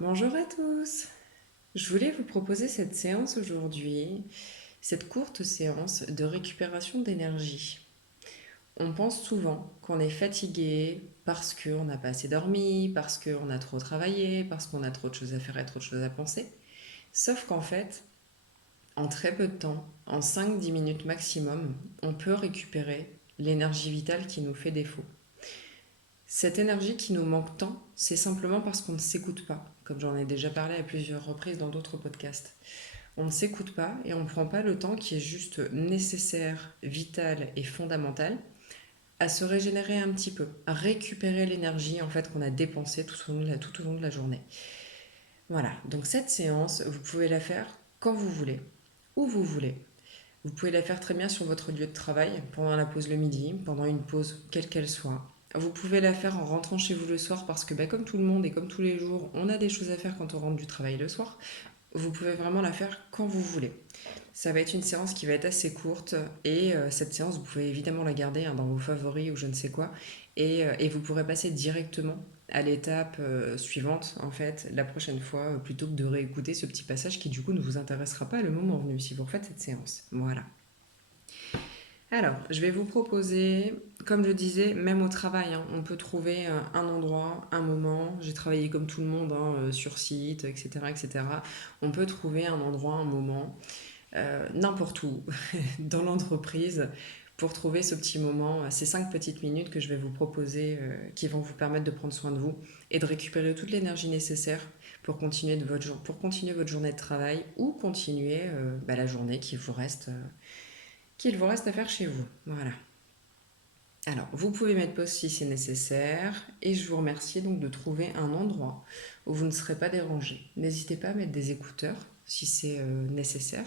Bonjour à tous. Je voulais vous proposer cette séance aujourd'hui, cette courte séance de récupération d'énergie. On pense souvent qu'on est fatigué parce qu'on n'a pas assez dormi, parce qu'on a trop travaillé, parce qu'on a trop de choses à faire et trop de choses à penser. Sauf qu'en fait, en très peu de temps, en 5-10 minutes maximum, on peut récupérer l'énergie vitale qui nous fait défaut. Cette énergie qui nous manque tant, c'est simplement parce qu'on ne s'écoute pas, comme j'en ai déjà parlé à plusieurs reprises dans d'autres podcasts. On ne s'écoute pas et on ne prend pas le temps qui est juste nécessaire, vital et fondamental à se régénérer un petit peu, à récupérer l'énergie en fait qu'on a dépensée tout au long de la journée. Voilà, donc cette séance, vous pouvez la faire quand vous voulez, où vous voulez. Vous pouvez la faire très bien sur votre lieu de travail, pendant la pause le midi, pendant une pause quelle qu'elle soit. Vous pouvez la faire en rentrant chez vous le soir parce que comme tout le monde et comme tous les jours, on a des choses à faire quand on rentre du travail le soir. Vous pouvez vraiment la faire quand vous voulez. Ça va être une séance qui va être assez courte et cette séance, vous pouvez évidemment la garder dans vos favoris ou je ne sais quoi et vous pourrez passer directement à l'étape suivante en fait la prochaine fois plutôt que de réécouter ce petit passage qui du coup ne vous intéressera pas le moment venu si vous refaites cette séance. Voilà. Alors, je vais vous proposer, comme je disais, même au travail, hein, on peut trouver un endroit, un moment. J'ai travaillé comme tout le monde sur site, etc., etc. On peut trouver un endroit, un moment, n'importe où, dans l'entreprise, pour trouver ce petit moment, ces 5 petites minutes que je vais vous proposer, qui vont vous permettre de prendre soin de vous et de récupérer toute l'énergie nécessaire pour continuer votre journée de travail ou continuer la journée qu'il vous reste à faire chez vous. Voilà. Alors, vous pouvez mettre pause si c'est nécessaire et je vous remercie donc de trouver un endroit où vous ne serez pas dérangé. N'hésitez pas à mettre des écouteurs si c'est nécessaire.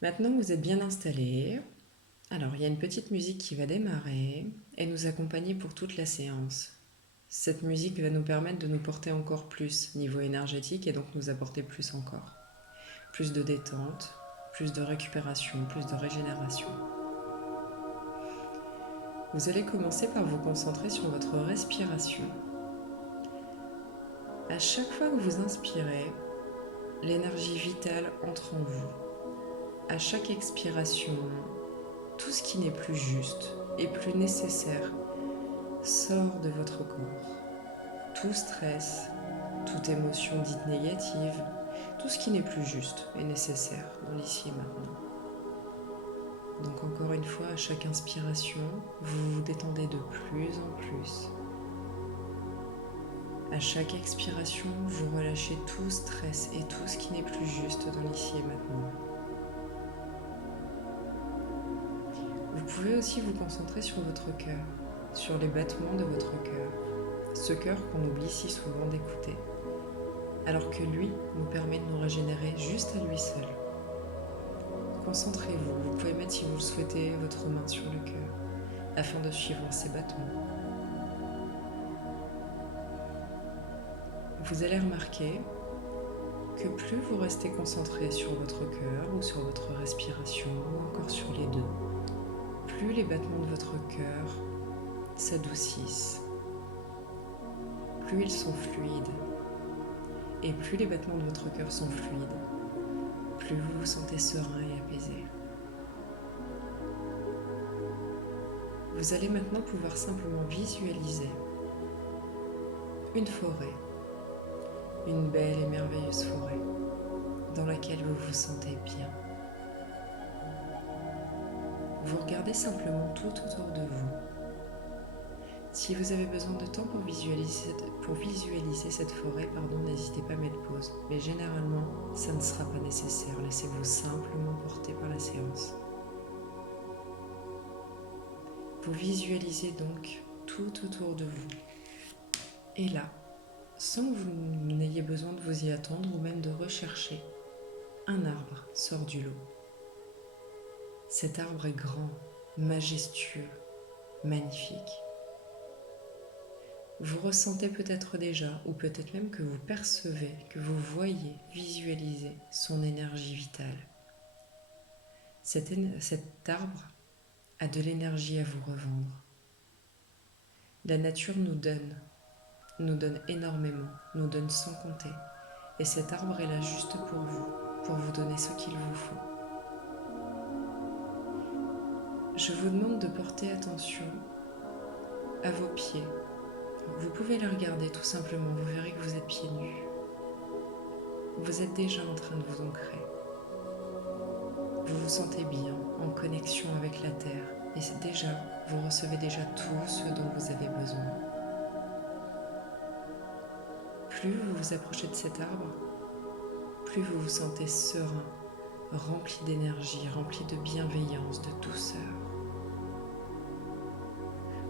Maintenant que vous êtes bien installé, alors il y a une petite musique qui va démarrer et nous accompagner pour toute la séance. Cette musique va nous permettre de nous porter encore plus niveau énergétique et donc nous apporter plus encore. Plus de détente, plus de récupération, plus de régénération. Vous allez commencer par vous concentrer sur votre respiration. À chaque fois que vous inspirez, l'énergie vitale entre en vous. À chaque expiration, tout ce qui n'est plus juste et plus nécessaire sort de votre corps. Tout stress, toute émotion dite négative, tout ce qui n'est plus juste est nécessaire dans l'ici et maintenant. Donc encore une fois, à chaque inspiration, vous vous détendez de plus en plus. À chaque expiration, vous relâchez tout stress et tout ce qui n'est plus juste dans l'ici et maintenant. Vous pouvez aussi vous concentrer sur votre cœur, sur les battements de votre cœur, ce cœur qu'on oublie si souvent d'écouter, alors que lui nous permet de nous régénérer juste à lui seul. Concentrez-vous, vous pouvez mettre si vous le souhaitez votre main sur le cœur, afin de suivre ses battements. Vous allez remarquer que plus vous restez concentré sur votre cœur ou sur votre respiration ou encore sur les deux, plus les battements de votre cœur s'adoucissent, plus ils sont fluides. Et plus les battements de votre cœur sont fluides, plus vous vous sentez serein et apaisé. Vous allez maintenant pouvoir simplement visualiser une forêt, une belle et merveilleuse forêt dans laquelle vous vous sentez bien. Vous regardez simplement tout autour de vous. Si vous avez besoin de temps pour visualiser cette forêt, n'hésitez pas à mettre pause. Mais généralement, ça ne sera pas nécessaire. Laissez-vous simplement porter par la séance. Vous visualisez donc tout autour de vous. Et là, sans que vous n'ayez besoin de vous y attendre ou même de rechercher, un arbre sort du lot. Cet arbre est grand, majestueux, magnifique. Vous ressentez peut-être déjà, ou peut-être même que vous percevez, que vous voyez, visualisez son énergie vitale. Cet arbre a de l'énergie à vous revendre. La nature nous donne nous donne énormément, nous donne sans compter. Et cet arbre est là juste pour vous donner ce qu'il vous faut. Je vous demande de porter attention à vos pieds. Vous pouvez les regarder tout simplement, vous verrez que vous êtes pieds nus. Vous êtes déjà en train de vous ancrer. Vous vous sentez bien, en connexion avec la terre, et c'est déjà, vous recevez déjà tout ce dont vous avez besoin. Plus vous vous approchez de cet arbre, plus vous vous sentez serein, rempli d'énergie, rempli de bienveillance, de douceur.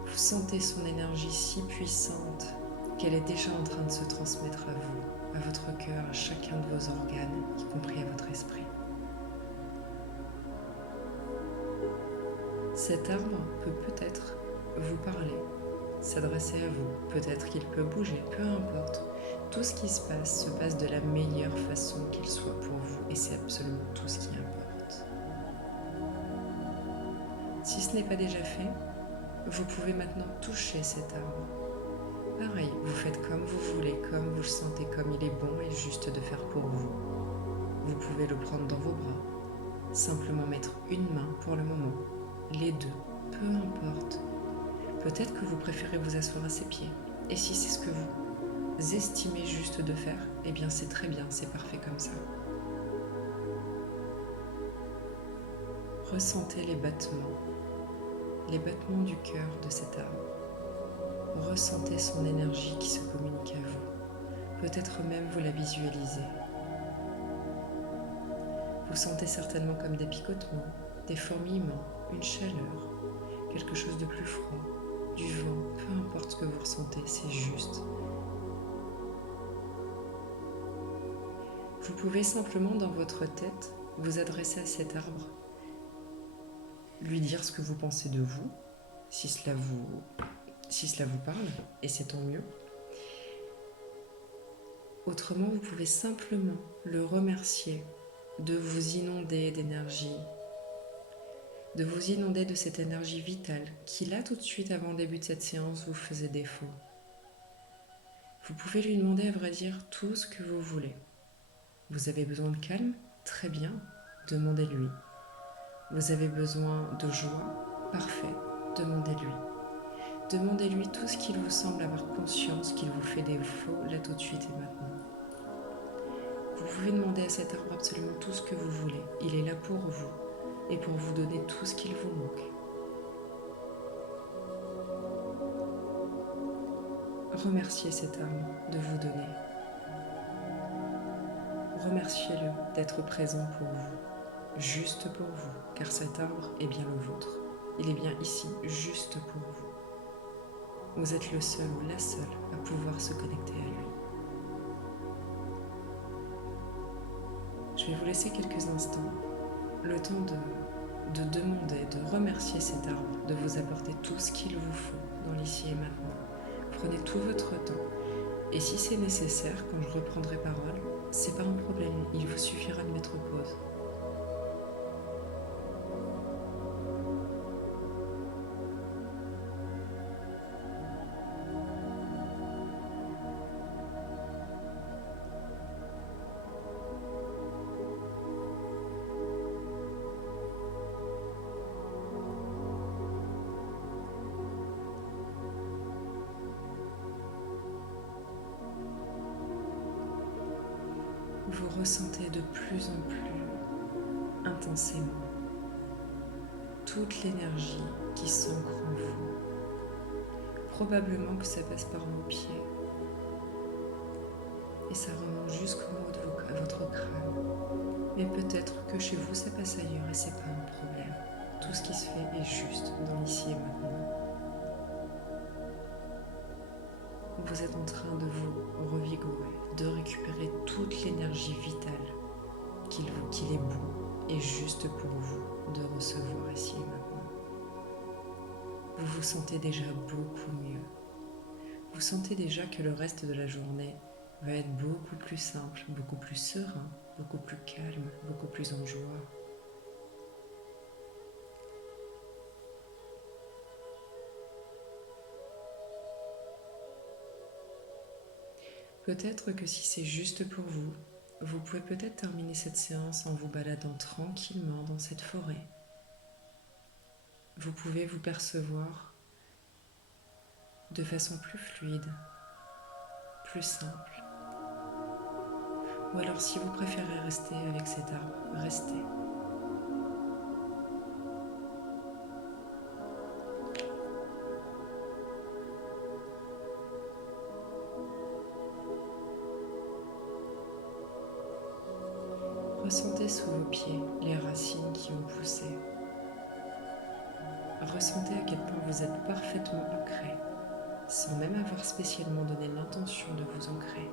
Vous sentez son énergie si puissante qu'elle est déjà en train de se transmettre à vous, à votre cœur, à chacun de vos organes, y compris à votre esprit. Cet arbre peut peut-être vous parler, s'adresser à vous, peut-être qu'il peut bouger, peu importe. Tout ce qui se passe de la meilleure façon qu'il soit pour vous, et c'est absolument tout ce qui importe. Si ce n'est pas déjà fait, vous pouvez maintenant toucher cet arbre. Pareil, vous faites comme vous voulez, comme vous le sentez, comme il est bon et juste de faire pour vous. Vous pouvez le prendre dans vos bras, simplement mettre une main pour le moment, les deux, peu importe. Peut-être que vous préférez vous asseoir à ses pieds. Et si c'est ce que vous estimez juste de faire, eh bien c'est très bien, c'est parfait comme ça. Ressentez les battements du cœur de cet arbre. Ressentez son énergie qui se communique à vous. Peut-être même vous la visualisez. Vous sentez certainement comme des picotements, des fourmillements, une chaleur, quelque chose de plus froid, du vent, peu importe ce que vous ressentez, c'est juste. Vous pouvez simplement dans votre tête vous adresser à cet arbre, lui dire ce que vous pensez de vous, si cela vous parle, et c'est tant mieux. Autrement, vous pouvez simplement le remercier de vous inonder d'énergie, de vous inonder de cette énergie vitale qui, là, tout de suite, avant le début de cette séance, vous faisait défaut. Vous pouvez lui demander, à vrai dire, tout ce que vous voulez. Vous avez besoin de calme? Très bien, demandez-lui. Vous avez besoin de joie? Parfait, demandez-lui. Demandez-lui tout ce qu'il vous semble avoir conscience qu'il vous fait défaut, là, tout de suite et maintenant. Vous pouvez demander à cet arbre absolument tout ce que vous voulez. Il est là pour vous et pour vous donner tout ce qu'il vous manque. Remerciez cet arbre de vous donner. Remerciez-le d'être présent pour vous, juste pour vous, car cet arbre est bien le vôtre. Il est bien ici, juste pour vous. Vous êtes le seul ou la seule à pouvoir se connecter à lui. Je vais vous laisser quelques instants, le temps de demander, de remercier cet arbre, de vous apporter tout ce qu'il vous faut dans l'ici et maintenant. Prenez tout votre temps. Et si c'est nécessaire, quand je reprendrai parole, c'est pas un problème, il vous suffira de mettre pause. Vous ressentez de plus en plus intensément toute l'énergie qui s'ancre en vous. Probablement que ça passe par vos pieds et ça remonte jusqu'au haut de votre crâne. Mais peut-être que chez vous ça passe ailleurs et c'est pas un problème. Tout ce qui se fait est juste dans l'ici et maintenant. Vous êtes en train de vous revigorer, de récupérer toute l'énergie vitale qu'il est bon et juste pour vous de recevoir ici et maintenant. Vous vous sentez déjà beaucoup mieux. Vous sentez déjà que le reste de la journée va être beaucoup plus simple, beaucoup plus serein, beaucoup plus calme, beaucoup plus en joie. Peut-être que si c'est juste pour vous, vous pouvez peut-être terminer cette séance en vous baladant tranquillement dans cette forêt. Vous pouvez vous percevoir de façon plus fluide, plus simple. Ou alors si vous préférez rester avec cet arbre, restez. Ressentez sous vos pieds les racines qui ont poussé. Ressentez à quel point vous êtes parfaitement ancré, sans même avoir spécialement donné l'intention de vous ancrer,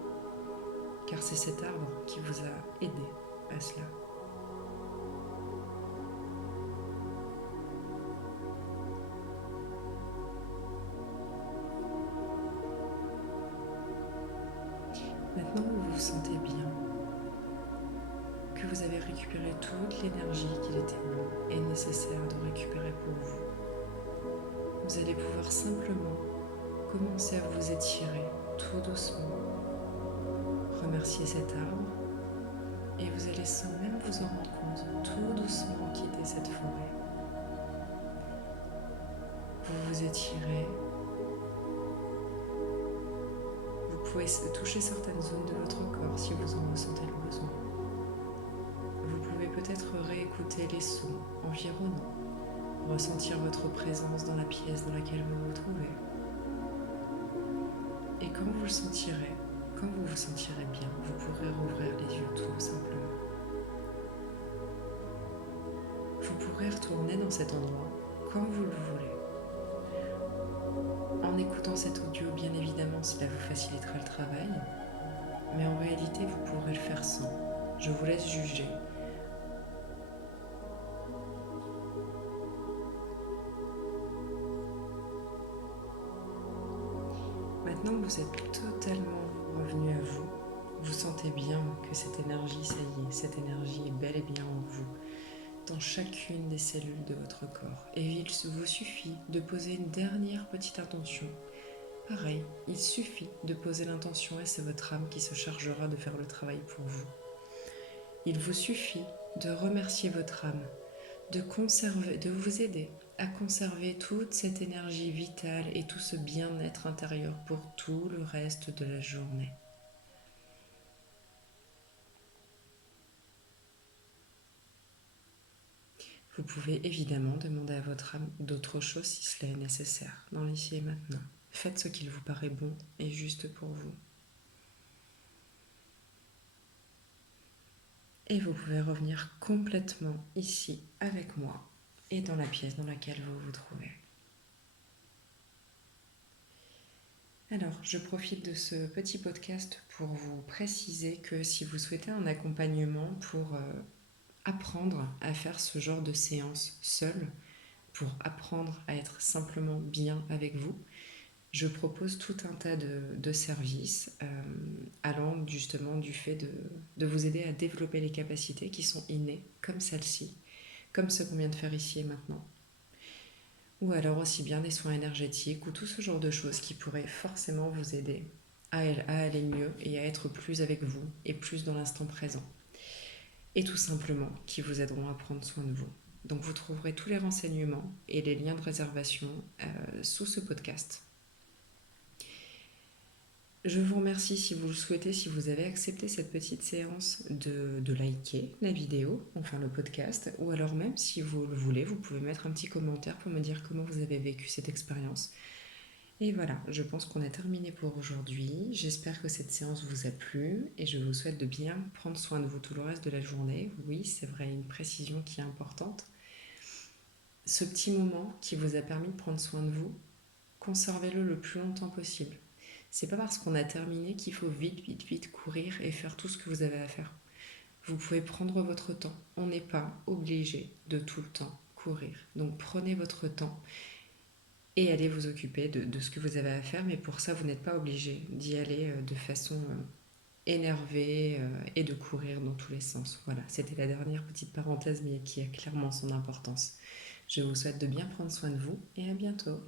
car c'est cet arbre qui vous a aidé à cela. Maintenant, vous vous sentez bien, que vous avez récupéré toute l'énergie qu'il était bon et nécessaire de récupérer pour vous. Vous allez pouvoir simplement commencer à vous étirer tout doucement, remercier cet arbre et vous allez sans même vous en rendre compte tout doucement quitter cette forêt. Vous vous étirez, vous pouvez toucher certaines zones de votre corps si vous en ressentez le besoin. Vous pouvez peut-être réécouter les sons environnants, ressentir votre présence dans la pièce dans laquelle vous vous trouvez. Et quand vous le sentirez, quand vous vous sentirez bien, vous pourrez rouvrir les yeux tout simplement. Vous pourrez retourner dans cet endroit quand vous le voulez. En écoutant cet audio, bien évidemment, cela vous facilitera le travail, mais en réalité, vous pourrez le faire sans. Je vous laisse juger. Maintenant que vous êtes totalement revenu à vous, vous sentez bien que cette énergie, ça y est, cette énergie est bel et bien en vous, dans chacune des cellules de votre corps. Et il vous suffit de poser une dernière petite intention. Pareil, il suffit de poser l'intention et c'est votre âme qui se chargera de faire le travail pour vous. Il vous suffit de remercier votre âme, de vous aider à conserver toute cette énergie vitale et tout ce bien-être intérieur pour tout le reste de la journée. Vous pouvez évidemment demander à votre âme d'autres choses si cela est nécessaire, dans l'ici et maintenant. Faites ce qu'il vous paraît bon et juste pour vous. Et vous pouvez revenir complètement ici avec moi et dans la pièce dans laquelle vous vous trouvez. Alors, je profite de ce petit podcast pour vous préciser que si vous souhaitez un accompagnement pour apprendre à faire ce genre de séance seul, pour apprendre à être simplement bien avec vous, je propose tout un tas de services allant justement du fait de vous aider à développer les capacités qui sont innées, comme celle-ci, comme ce qu'on vient de faire ici et maintenant. Ou alors aussi bien des soins énergétiques ou tout ce genre de choses qui pourraient forcément vous aider à aller mieux et à être plus avec vous et plus dans l'instant présent. Et tout simplement qui vous aideront à prendre soin de vous. Donc vous trouverez tous les renseignements et les liens de réservation sous ce podcast. Je vous remercie si vous le souhaitez, si vous avez accepté cette petite séance de liker la vidéo, enfin le podcast, ou alors même si vous le voulez, vous pouvez mettre un petit commentaire pour me dire comment vous avez vécu cette expérience. Et voilà, je pense qu'on a terminé pour aujourd'hui. J'espère que cette séance vous a plu et je vous souhaite de bien prendre soin de vous tout le reste de la journée. Oui, c'est vrai, une précision qui est importante. Ce petit moment qui vous a permis de prendre soin de vous, conservez-le le plus longtemps possible. C'est pas parce qu'on a terminé qu'il faut vite courir et faire tout ce que vous avez à faire. Vous pouvez prendre votre temps. On n'est pas obligé de tout le temps courir. Donc prenez votre temps et allez vous occuper de ce que vous avez à faire. Mais pour ça, vous n'êtes pas obligé d'y aller de façon énervée et de courir dans tous les sens. Voilà, c'était la dernière petite parenthèse, mais qui a clairement son importance. Je vous souhaite de bien prendre soin de vous et à bientôt.